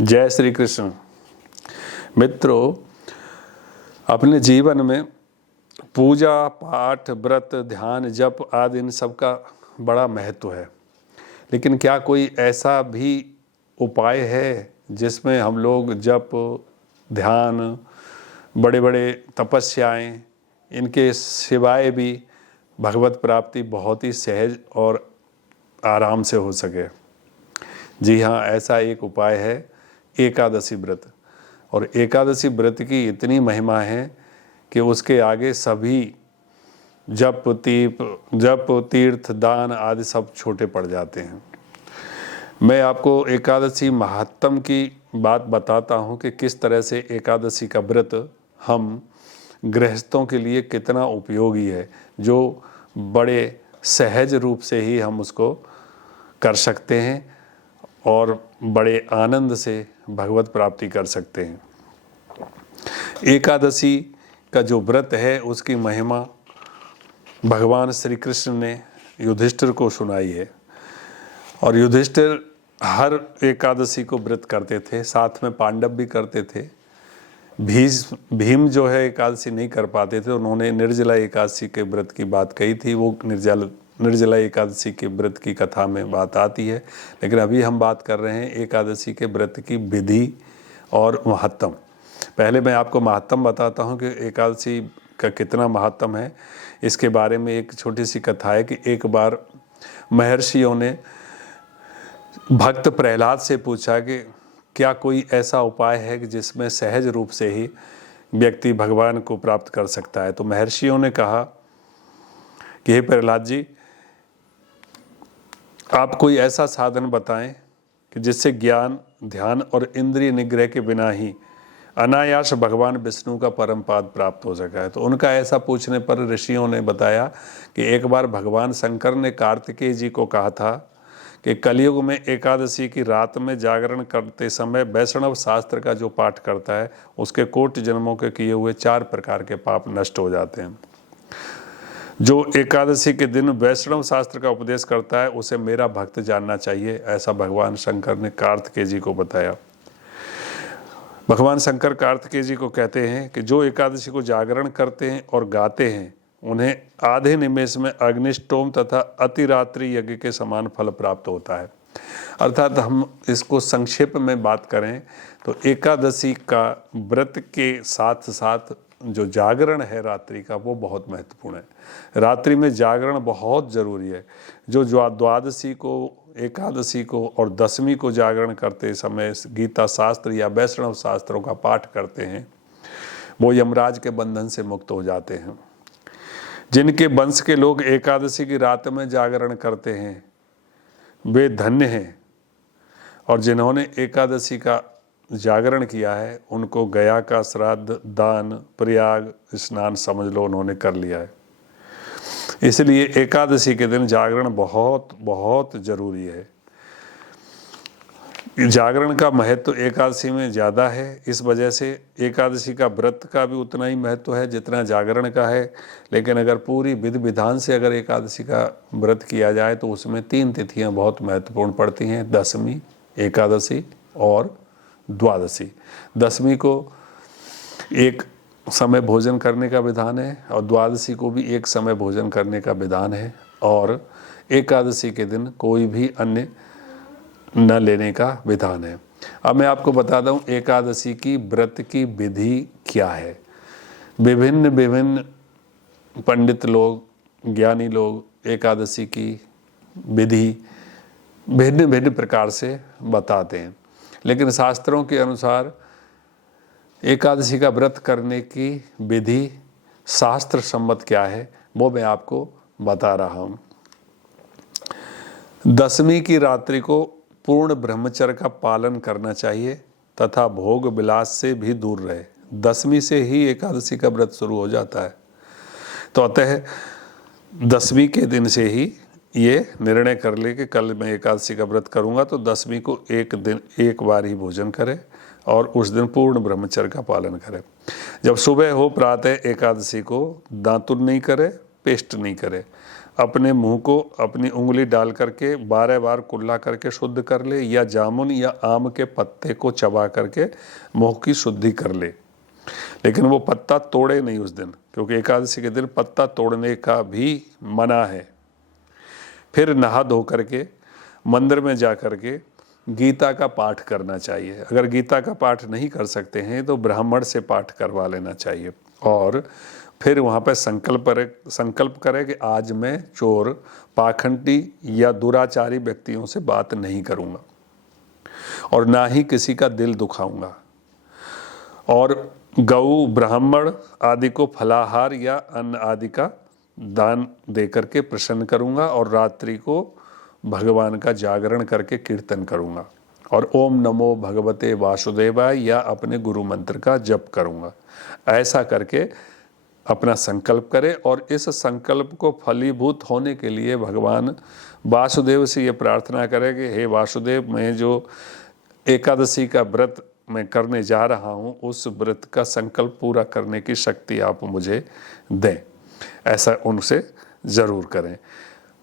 जय श्री कृष्ण। मित्रों, अपने जीवन में पूजा पाठ व्रत ध्यान जप आदि इन सब का बड़ा महत्व है, लेकिन क्या कोई ऐसा भी उपाय है जिसमें हम लोग जप ध्यान बड़े बड़े तपस्याएं इनके सिवाय भी भगवत प्राप्ति बहुत ही सहज और आराम से हो सके? जी हाँ, ऐसा एक उपाय है एकादशी व्रत। और एकादशी व्रत की इतनी महिमा है कि उसके आगे सभी जप तीर्थ दान आदि सब छोटे पड़ जाते हैं। मैं आपको एकादशी महात्म की बात बताता हूँ कि किस तरह से एकादशी का व्रत हम गृहस्थों के लिए कितना उपयोगी है, जो बड़े सहज रूप से ही हम उसको कर सकते हैं और बड़े आनंद से भगवत प्राप्ति कर सकते हैं। एकादशी का जो व्रत है उसकी महिमा भगवान श्री कृष्ण ने युधिष्ठिर को सुनाई है, और युधिष्ठिर हर एकादशी को व्रत करते थे, साथ में पांडव भी करते थे। भीम जो है एकादशी नहीं कर पाते थे, उन्होंने निर्जला एकादशी के व्रत की बात कही थी, वो निर्जला एकादशी के व्रत की कथा में बात आती है। लेकिन अभी हम बात कर रहे हैं एकादशी के व्रत की विधि और महत्म। पहले मैं आपको महत्म बताता हूँ कि एकादशी का कितना महत्म है। इसके बारे में एक छोटी सी कथा है कि एक बार महर्षियों ने भक्त प्रहलाद से पूछा कि क्या कोई ऐसा उपाय है कि जिसमें सहज रूप से ही व्यक्ति भगवान को प्राप्त कर सकता है। तो महर्षियों ने कहा कि हे प्रहलाद जी, आप कोई ऐसा साधन बताएं कि जिससे ज्ञान ध्यान और इंद्रिय निग्रह के बिना ही अनायास भगवान विष्णु का परम पाद प्राप्त हो सका है। तो उनका ऐसा पूछने पर ऋषियों ने बताया कि एक बार भगवान शंकर ने कार्तिकेय जी को कहा था कि कलयुग में एकादशी की रात में जागरण करते समय वैष्णव शास्त्र का जो पाठ करता है उसके कोटि जन्मों के किए हुए 4 प्रकार के पाप नष्ट हो जाते हैं। जो एकादशी के दिन वैष्णव शास्त्र का उपदेश करता है उसे मेरा भक्त जानना चाहिए, ऐसा भगवान शंकर ने कार्तिकेय जी को बताया। भगवान शंकर कार्तिकेय जी को कहते हैं कि जो एकादशी को जागरण करते हैं और गाते हैं उन्हें आधे निमेष में अग्निष्टोम तथा अतिरात्रि यज्ञ के समान फल प्राप्त होता है। अर्थात हम इसको संक्षेप में बात करें तो एकादशी का व्रत के साथ साथ जो जागरण है रात्रि का वो बहुत महत्वपूर्ण है। रात्रि में जागरण बहुत ज़रूरी है। जो द्वादशी को एकादशी को और दशमी को जागरण करते समय गीता शास्त्र या वैष्णव शास्त्रों का पाठ करते हैं वो यमराज के बंधन से मुक्त हो जाते हैं। जिनके वंश के लोग एकादशी की रात में जागरण करते हैं वे धन्य हैं, और जिन्होंने एकादशी का जागरण किया है उनको गया का श्राद्ध दान प्रयाग स्नान समझ लो उन्होंने कर लिया है। इसलिए एकादशी के दिन जागरण बहुत बहुत जरूरी है। जागरण का महत्व एकादशी में ज़्यादा है, इस वजह से एकादशी का व्रत का भी उतना ही महत्व है जितना जागरण का है। लेकिन अगर पूरी विधि विधान से अगर एकादशी का व्रत किया जाए तो उसमें 3 तिथियां बहुत महत्वपूर्ण पड़ती हैं, दशमी, एकादशी और द्वादशी। दशमी को एक समय भोजन करने का विधान है और द्वादशी को भी एक समय भोजन करने का विधान है, और एकादशी के दिन कोई भी अन्य न लेने का विधान है। अब मैं आपको बता दूं एकादशी की व्रत की विधि क्या है। विभिन्न पंडित लोग ज्ञानी लोग एकादशी की विधि भिन्न प्रकार से बताते हैं, लेकिन शास्त्रों के अनुसार एकादशी का व्रत करने की विधि शास्त्र सम्मत क्या है वो मैं आपको बता रहा हूँ। दशमी की रात्रि को पूर्ण ब्रह्मचर्य का पालन करना चाहिए तथा भोग विलास से भी दूर रहे। दशमी से ही एकादशी का व्रत शुरू हो जाता है, तो अतः दशमी के दिन से ही ये निर्णय कर ले कि कल मैं एकादशी का व्रत करूँगा तो दशमी को एक बार ही भोजन करें और उस दिन पूर्ण ब्रह्मचर्य का पालन करें। जब सुबह हो प्रातः एकादशी को दातुन नहीं करे, पेस्ट नहीं करे, अपने मुंह को अपनी उंगली डाल करके 12 बार कुल्ला करके शुद्ध कर ले, या जामुन या आम के पत्ते को चबा करके मुंह की शुद्धि कर ले। लेकिन वो पत्ता तोड़े नहीं उस दिन, क्योंकि एकादशी के दिन पत्ता तोड़ने का भी मना है। फिर नहा धो करके मंदिर में जा करके गीता का पाठ करना चाहिए। अगर गीता का पाठ नहीं कर सकते हैं तो ब्राह्मण से पाठ करवा लेना चाहिए। और फिर वहाँ पर संकल्प करें कि आज मैं चोर, पाखंडी या दुराचारी व्यक्तियों से बात नहीं करूँगा और ना ही किसी का दिल दुखाऊंगा, और गऊ, ब्राह्मण आदि को फलाहार या अन्न आदि का दान दे करके प्रसन्न करूँगा, और रात्रि को भगवान का जागरण करके कीर्तन करूँगा, और ओम नमो भगवते वासुदेवाय या अपने गुरु मंत्र का जप करूँगा। ऐसा करके अपना संकल्प करें, और इस संकल्प को फलीभूत होने के लिए भगवान वासुदेव से ये प्रार्थना करें कि हे वासुदेव, मैं जो एकादशी का व्रत मैं करने जा रहा हूँ, उस व्रत का संकल्प पूरा करने की शक्ति आप मुझे दें। ऐसा उनसे ज़रूर करें।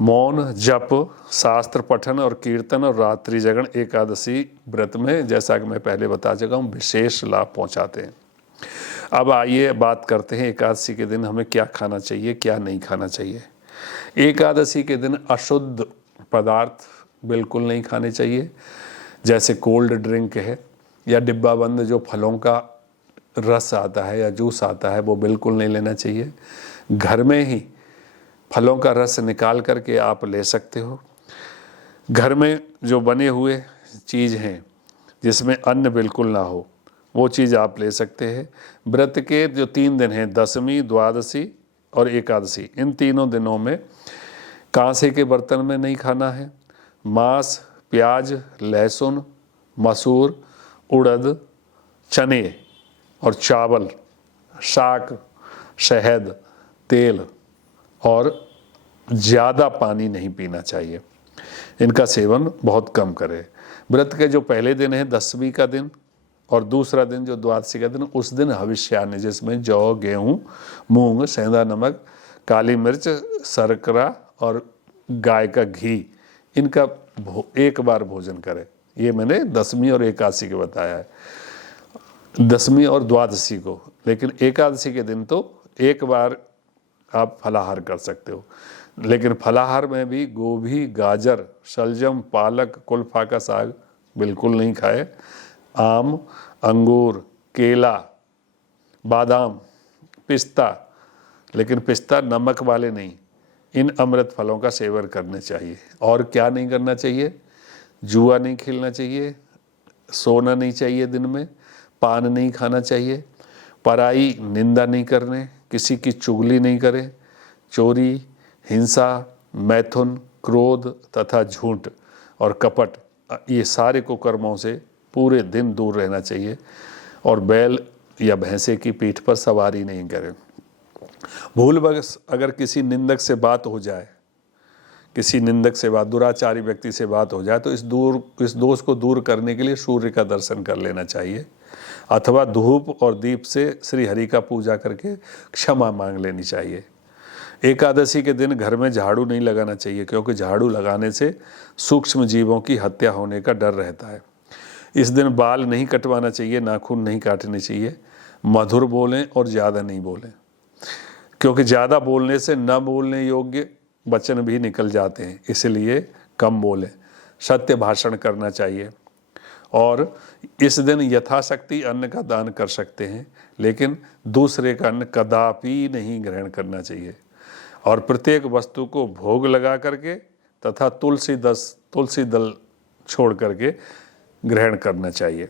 मौन, जप, शास्त्र पठन और कीर्तन और रात्रि जागरण एकादशी व्रत में, जैसा कि मैं पहले बता चुका हूँ, विशेष लाभ पहुँचाते हैं। अब आइए बात करते हैं एकादशी के दिन हमें क्या खाना चाहिए, क्या नहीं खाना चाहिए। एकादशी के दिन अशुद्ध पदार्थ बिल्कुल नहीं खाने चाहिए, जैसे कोल्ड ड्रिंक है या डिब्बा बंद जो फलों का रस आता है या जूस आता है, वो बिल्कुल नहीं लेना चाहिए। घर में ही फलों का रस निकाल करके आप ले सकते हो। घर में जो बने हुए चीज़ हैं जिसमें अन्न बिल्कुल ना हो, वो चीज़ आप ले सकते हैं। व्रत के जो 3 दिन हैं, दशमी, द्वादशी और एकादशी, इन तीनों दिनों में कांसे के बर्तन में नहीं खाना है। मांस, प्याज, लहसुन, मसूर, उड़द, चने और चावल, शाक, शहद, तेल और ज़्यादा पानी नहीं पीना चाहिए। इनका सेवन बहुत कम करें। व्रत के जो पहले दिन है, दशमी का दिन, और दूसरा दिन जो द्वादशी का दिन, उस दिन हविष्यान्न, जिसमें जौ, गेहूँ, मूंग, सेंधा नमक, काली मिर्च, शर्करा और गाय का घी, इनका एक बार भोजन करें। ये मैंने दशमी और एकादशी के बताया है, दशमी और द्वादशी को। लेकिन एकादशी के दिन तो एक बार आप फलाहार कर सकते हो। लेकिन फलाहार में भी गोभी, गाजर, शलजम, पालक, कुल्फा का साग बिल्कुल नहीं खाए। आम, अंगूर, केला, बादाम, पिस्ता, लेकिन पिस्ता नमक वाले नहीं, इन अमृत फलों का सेवन करने चाहिए। और क्या नहीं करना चाहिए? जुआ नहीं खेलना चाहिए, सोना नहीं चाहिए दिन में, पान नहीं खाना चाहिए, पराई निंदा नहीं करने, किसी की चुगली नहीं करें, चोरी, हिंसा, मैथुन, क्रोध तथा झूठ और कपट, ये सारे कुकर्मों से पूरे दिन दूर रहना चाहिए। और बैल या भैंसे की पीठ पर सवारी नहीं करें। भूलवश अगर किसी निंदक से बात हो जाए, किसी निंदक से बात, दुराचारी व्यक्ति से बात हो जाए, तो इस दोष को दूर करने के लिए सूर्य का दर्शन कर लेना चाहिए, अथवा धूप और दीप से श्री हरि का पूजा करके क्षमा मांग लेनी चाहिए। एकादशी के दिन घर में झाड़ू नहीं लगाना चाहिए, क्योंकि झाड़ू लगाने से सूक्ष्म जीवों की हत्या होने का डर रहता है। इस दिन बाल नहीं कटवाना चाहिए, नाखून नहीं काटने चाहिए। मधुर बोलें और ज़्यादा नहीं बोलें, क्योंकि ज़्यादा बोलने से न बोलने योग्य वचन भी निकल जाते हैं, इसलिए कम बोलें। सत्य भाषण करना चाहिए। और इस दिन यथाशक्ति अन्न का दान कर सकते हैं, लेकिन दूसरे का अन्न कदापि नहीं ग्रहण करना चाहिए। और प्रत्येक वस्तु को भोग लगा करके तथा तुलसी दल छोड़ करके ग्रहण करना चाहिए।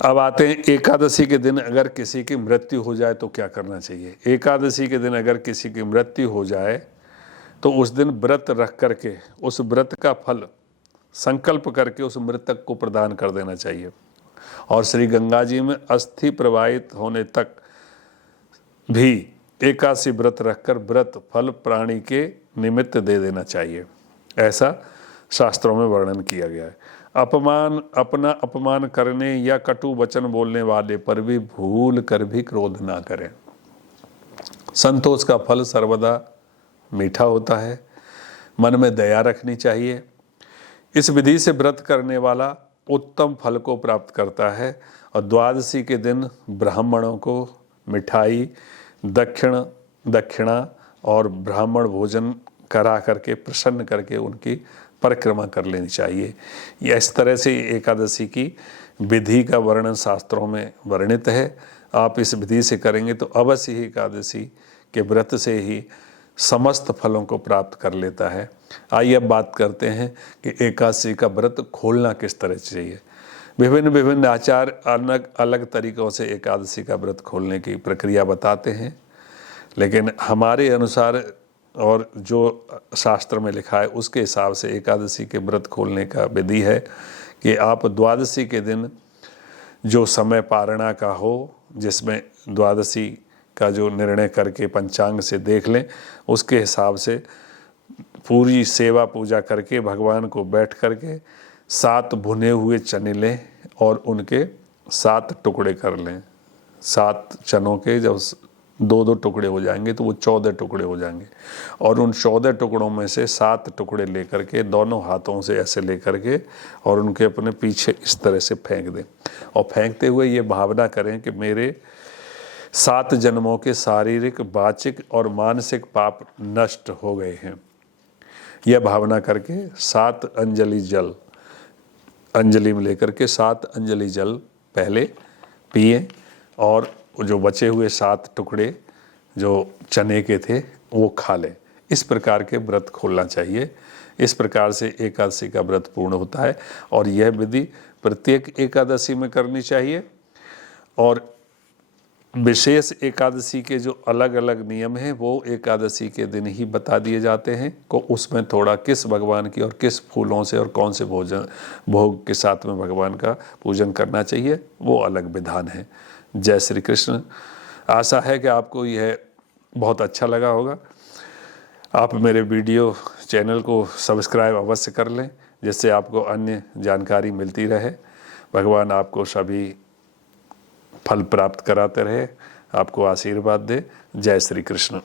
अब आते हैं एकादशी के दिन अगर किसी की मृत्यु हो जाए तो क्या करना चाहिए। एकादशी के दिन अगर किसी की मृत्यु हो जाए तो उस दिन व्रत रख करके उस व्रत का फल संकल्प करके उस मृतक को प्रदान कर देना चाहिए, और श्री गंगा जी में अस्थि प्रवाहित होने तक भी एकादशी व्रत रखकर व्रत फल प्राणी के निमित्त दे देना चाहिए। ऐसा शास्त्रों में वर्णन किया गया है। अपना अपमान करने या कटु वचन बोलने वाले पर भी भूल कर भी क्रोध ना करें। संतोष का फल सर्वदा मीठा होता है। मन में दया रखनी चाहिए। इस विधि से व्रत करने वाला उत्तम फल को प्राप्त करता है और द्वादशी के दिन ब्राह्मणों को मिठाई, दक्षिणा और ब्राह्मण भोजन करा करके प्रसन्न करके उनकी परिक्रमा कर लेनी चाहिए। यह इस तरह से एकादशी की विधि का वर्णन शास्त्रों में वर्णित है। आप इस विधि से करेंगे तो अवश्य ही एकादशी के व्रत से ही समस्त फलों को प्राप्त कर लेता है। आइए अब बात करते हैं कि एकादशी का व्रत खोलना किस तरह से चाहिए। विभिन्न आचार अलग अलग तरीक़ों से एकादशी का व्रत खोलने की प्रक्रिया बताते हैं, लेकिन हमारे अनुसार और जो शास्त्र में लिखा है उसके हिसाब से एकादशी के व्रत खोलने का विधि है कि आप द्वादशी के दिन जो समय पारणा का हो, जिसमें द्वादशी का जो निर्णय करके पंचांग से देख लें, उसके हिसाब से पूरी सेवा पूजा करके भगवान को बैठ करके 7 भुने हुए चने लें और उनके 7 टुकड़े कर लें। 7 चनों के जब 2-2 टुकड़े हो जाएंगे तो वो 14 टुकड़े हो जाएंगे और उन 14 टुकड़ों में से 7 टुकड़े लेकर के दोनों हाथों से ऐसे लेकर के और उनके अपने पीछे इस तरह से फेंक दें और फेंकते हुए ये भावना करें कि मेरे 7 जन्मों के शारीरिक, वाचिक और मानसिक पाप नष्ट हो गए हैं। यह भावना करके 7 अंजलि जल, अंजलि में लेकर के 7 अंजलि जल पहले पिए और जो बचे हुए 7 टुकड़े जो चने के थे वो खा लें। इस प्रकार के व्रत खोलना चाहिए। इस प्रकार से एकादशी का व्रत पूर्ण होता है और यह विधि प्रत्येक एकादशी में करनी चाहिए। और विशेष एकादशी के जो अलग अलग नियम हैं वो एकादशी के दिन ही बता दिए जाते हैं को उसमें थोड़ा किस भगवान की और किस फूलों से और कौन से भोग के साथ में भगवान का पूजन करना चाहिए वो अलग विधान है। जय श्री कृष्ण। आशा है कि आपको यह बहुत अच्छा लगा होगा। आप मेरे वीडियो चैनल को सब्सक्राइब अवश्य कर लें जिससे आपको अन्य जानकारी मिलती रहे। भगवान आपको सभी फल प्राप्त कराते रहे, आपको आशीर्वाद दे। जय श्री कृष्ण।